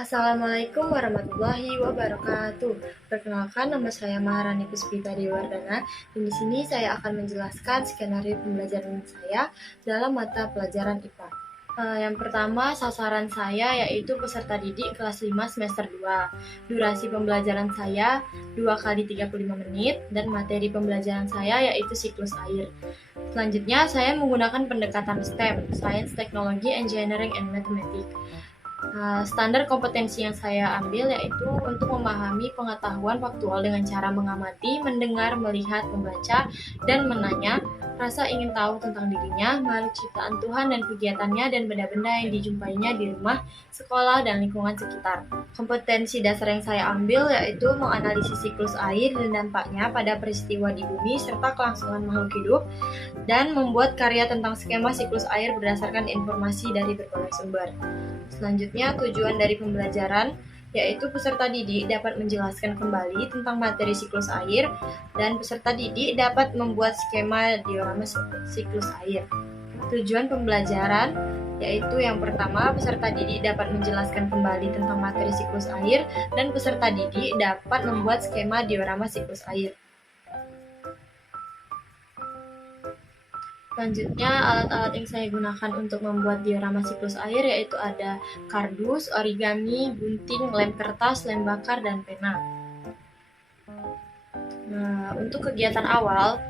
Assalamualaikum warahmatullahi wabarakatuh. Perkenalkan, nama saya Maharani Puspita Dewardana, dan di sini saya akan menjelaskan skenario pembelajaran saya dalam mata pelajaran IPA. Yang pertama, sasaran saya yaitu peserta didik kelas 5 semester 2. Durasi pembelajaran saya 2 kali 35 menit dan materi pembelajaran saya yaitu siklus air. Selanjutnya, saya menggunakan pendekatan STEM, Science, Technology, Engineering, and Mathematics. Standar kompetensi yang saya ambil yaitu untuk memahami pengetahuan faktual dengan cara mengamati, mendengar, melihat, membaca, dan menanya, rasa ingin tahu tentang dirinya, makhluk ciptaan Tuhan dan kegiatannya, dan benda-benda yang dijumpainya di rumah, sekolah, dan lingkungan sekitar. Kompetensi dasar yang saya ambil yaitu menganalisis siklus air dan dampaknya pada peristiwa di bumi serta kelangsungan makhluk hidup, dan membuat karya tentang skema siklus air berdasarkan informasi dari berbagai sumber. Selanjutnya, tujuan dari pembelajaran yaitu peserta didik dapat menjelaskan kembali tentang materi siklus air dan peserta didik dapat membuat skema diorama siklus air. Tujuan pembelajaran yaitu yang pertama, peserta didik dapat menjelaskan kembali tentang materi siklus air dan peserta didik dapat membuat skema diorama siklus air. Selanjutnya, alat-alat yang saya gunakan untuk membuat diorama siklus air yaitu ada kardus, origami, gunting, lem kertas, lem bakar, dan pena. Untuk kegiatan awal,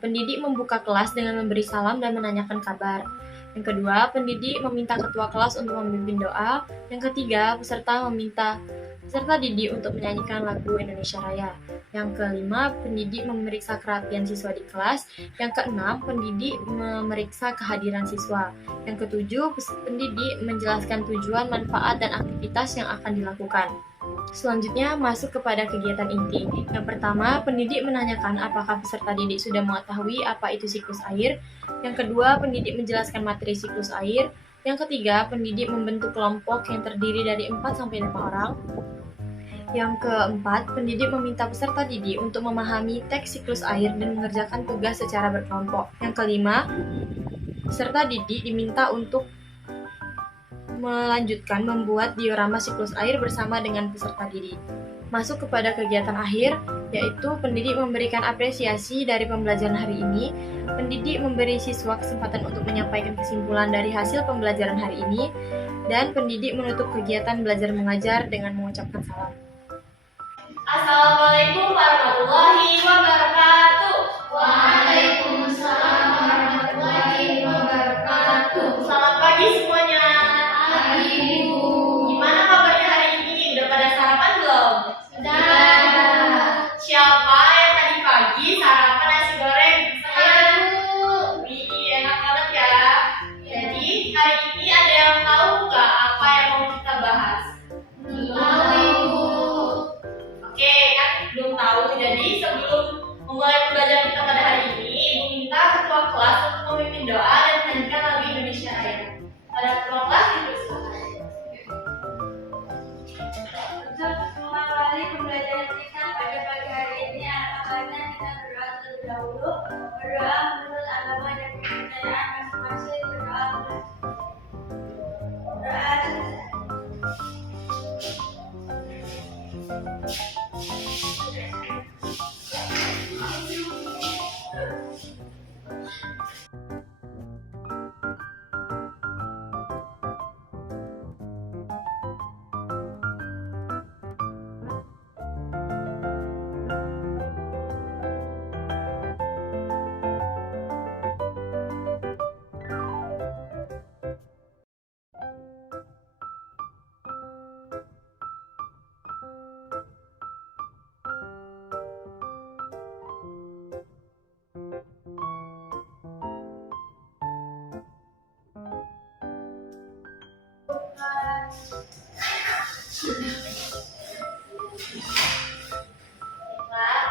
pendidik membuka kelas dengan memberi salam dan menanyakan kabar. Yang kedua, pendidik meminta ketua kelas untuk memimpin doa. Yang ketiga, peserta meminta peserta didik untuk menyanyikan lagu Indonesia Raya. Yang kelima, pendidik memeriksa kerapian siswa di kelas. Yang keenam, pendidik memeriksa kehadiran siswa. Yang ketujuh, pendidik menjelaskan tujuan, manfaat, dan aktivitas yang akan dilakukan. Selanjutnya, masuk kepada kegiatan inti. Yang pertama, pendidik menanyakan apakah peserta didik sudah mengetahui apa itu siklus air. Yang kedua, pendidik menjelaskan materi siklus air. Yang ketiga, pendidik membentuk kelompok yang terdiri dari 4-5 orang. Yang keempat, pendidik meminta peserta didik untuk memahami teks siklus air dan mengerjakan tugas secara berkelompok. Yang kelima, peserta didik diminta untuk melanjutkan membuat diorama siklus air bersama dengan peserta didik. Masuk kepada kegiatan akhir, yaitu pendidik memberikan apresiasi dari pembelajaran hari ini. Pendidik memberi siswa kesempatan untuk menyampaikan kesimpulan dari hasil pembelajaran hari ini, dan pendidik menutup kegiatan belajar mengajar dengan mengucapkan salam. Assalamualaikum warahmatullahi wabarakatuh. Waalaikumsalam warahmatullahi wabarakatuh. Selamat pagi semuanya. Pagi, Ibu. Gimana kabarnya hari ini? Udah pada sarapan belum? Sudah. Siapa yang tadi pagi sarapan nasi goreng? Saya, Bu. Wih, enak banget ya. Jadi hari ini ada yang tahu nggak apa yang mau kita bahas? Tahu, Ibu. Oke, kan belum tahu. Jadi sebelum memulai pembelajaran kita pada hari ini, Ibu minta ketua kelas untuk memimpin doa dan menyanyikan lagu Indonesia Raya. Pada ketua kelas dipersilakan. Untuk mengawali pembelajaran kita pada pagi hari ini, alhamdulillah kita berdoa terlebih dahulu. Berdoa menurut agama dan kepercayaan masing-masing. Berdoa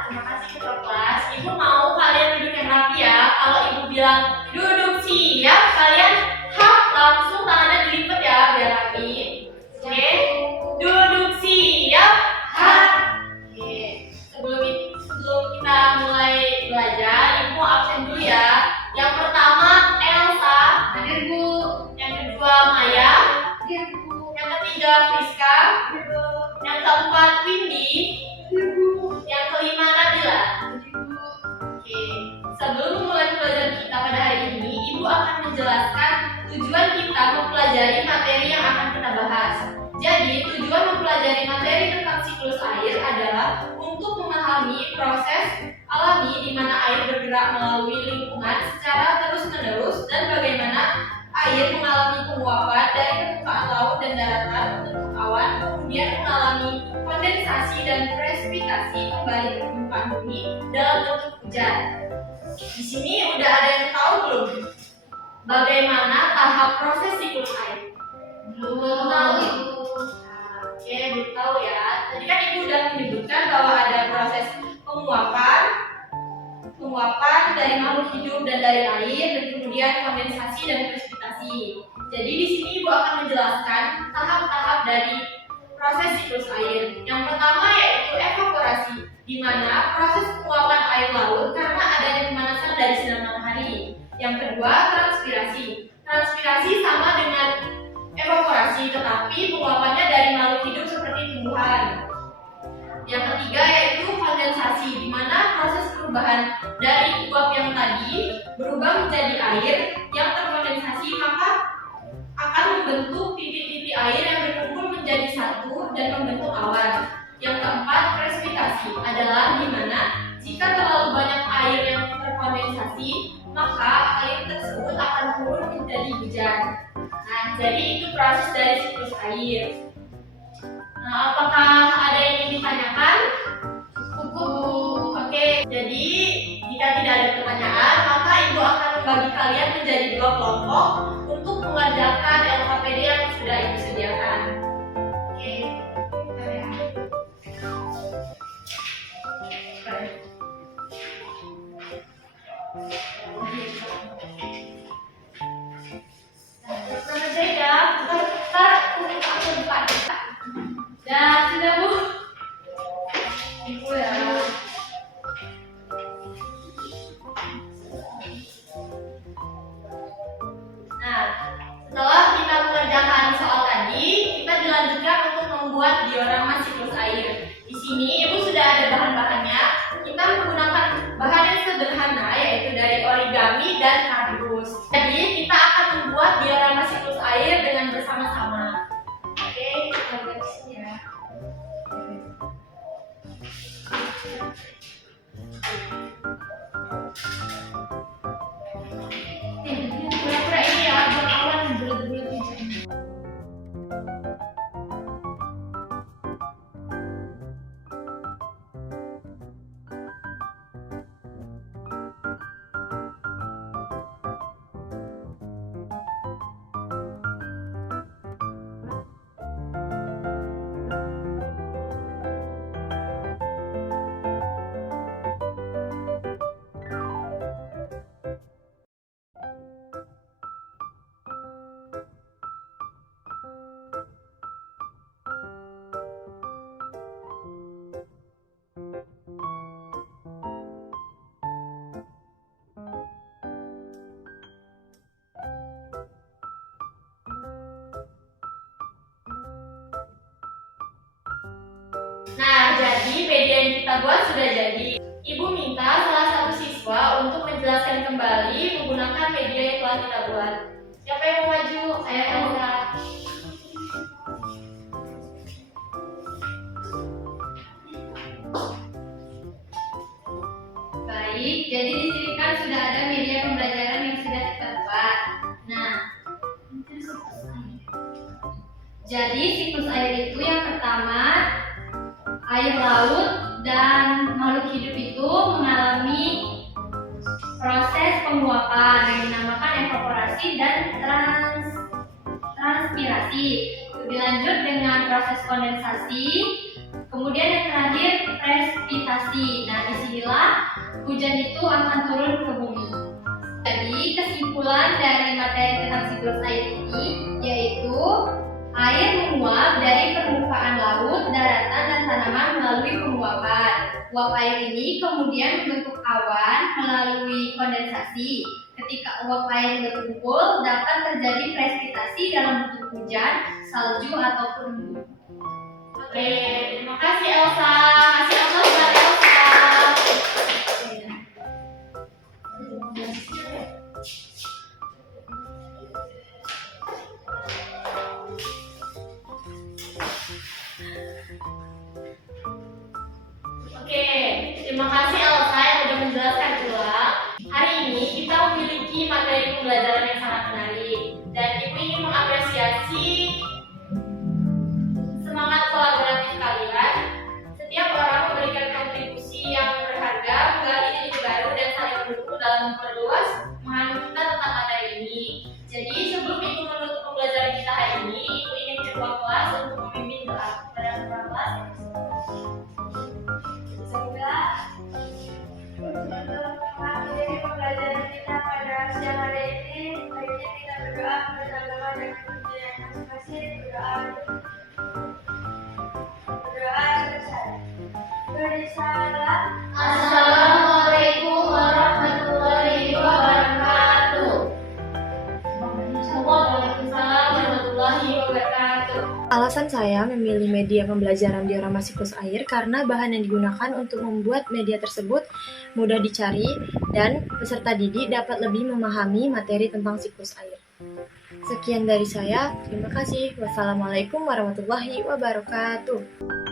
Terima kasih ketua kelas. Ibu mau kalian duduk yang rapi ya. Kalau ibu bilang duduk siap, kalian langsung tangannya dilipat ya biar rapi. Oke, duduk siap. Oke, sebelum kita mulai belajar, ibu mau absen dulu ya. Yang pertama Elsa, hadir Bu. Yang kedua Maya, hadir, Bu. yang ketiga Friska, tujuan kita mempelajari materi yang akan kita bahas. Jadi, tujuan mempelajari materi tentang siklus air adalah untuk memahami proses alami di mana air bergerak melalui lingkungan secara terus-menerus dan bagaimana air mengalami penguapan dari permukaan laut dan daratan membentuk awan, kemudian mengalami kondensasi dan presipitasi kembali ke permukaan bumi dalam bentuk hujan. Di sini udah ada yang tahu belum? Bagaimana tahap proses siklus air? Belum tahu Ibu. Oke, belum tahu ya. Tadi kan Ibu udah menyebutkan bahwa ada proses penguapan dari makhluk hidup dan dari air, dan kemudian kondensasi dan presipitasi. Jadi di sini Ibu akan menjelaskan tahap-tahap dari proses siklus air. Yang pertama yaitu evaporasi, di mana proses penguapan air laut karena adanya pemanasan dari sinar matahari. Yang kedua, transpirasi. Transpirasi sama dengan evaporasi, tetapi penguapannya dari makhluk hidup seperti tumbuhan. Yang ketiga yaitu kondensasi, di mana proses perubahan dari uap yang tadi berubah menjadi air yang terkondensasi, maka akan membentuk titik-titik air yang berkumpul menjadi satu dan membentuk awan. Yang keempat, presipitasi adalah di mana jika terlalu banyak air yang terkondensasi, maka air tersebut akan turun menjadi hujan. Nah, jadi itu proses dari siklus air. Nah, apakah ada yang ingin ditanyakan? Cukup. Oke, jadi jika tidak ada pertanyaan, maka Ibu akan membagi kalian menjadi 2 kelompok untuk mengerjakan LKPD yang sudah Ibu sediakan. Oke, bentar ya. Dan sudah Bu. Ibu ya. Nah, setelah kita mengerjakan soal tadi, kita dilanjutkan untuk membuat diorama siklus air. Di sini Ibu sudah ada bahan-bahannya. Kita menggunakan bahan yang sederhana, yaitu dari origami dan kardus. Jadi kita akan membuat diorama siklus air dengan bersama-sama. Oke, kita lihat di sini ya. Pura-pura ini ya, buat awan bulat-bulat ini. Nah, jadi media yang kita buat sudah jadi. Ibu minta salah satu siswa untuk menjelaskan kembali menggunakan media yang telah kita buat. Siapa yang mau maju? Saya Elsa. Baik, jadi di sini kan sudah ada media pembelajaran yang sudah kita buat. Nah, jadi siklus air itu yang pertama, air laut dan makhluk hidup itu mengalami proses penguapan yang dinamakan evaporasi dan transpirasi. Dilanjut dengan proses kondensasi, kemudian yang terakhir presipitasi. Nah, disinilah hujan itu akan turun ke bumi. Jadi kesimpulan dari materi tentang siklus air ini yaitu air menguap dari permukaan laut, daratan, dan tanaman melalui penguapan. Uap air ini kemudian membentuk awan melalui kondensasi. Ketika uap air berkumpul, dapat terjadi presipitasi dalam bentuk hujan, salju, ataupun embun. Oke, terima kasih Elsa. Kasih aplaus buat Elsa. Waalaikumsalam. Assalamualaikum warahmatullahi wabarakatuh. Waalaikumsalam warahmatullahi wabarakatuh. Alasan saya memilih media pembelajaran diorama siklus air karena bahan yang digunakan untuk membuat media tersebut mudah dicari dan peserta didik dapat lebih memahami materi tentang siklus air. Sekian dari saya, terima kasih. Wassalamualaikum warahmatullahi wabarakatuh.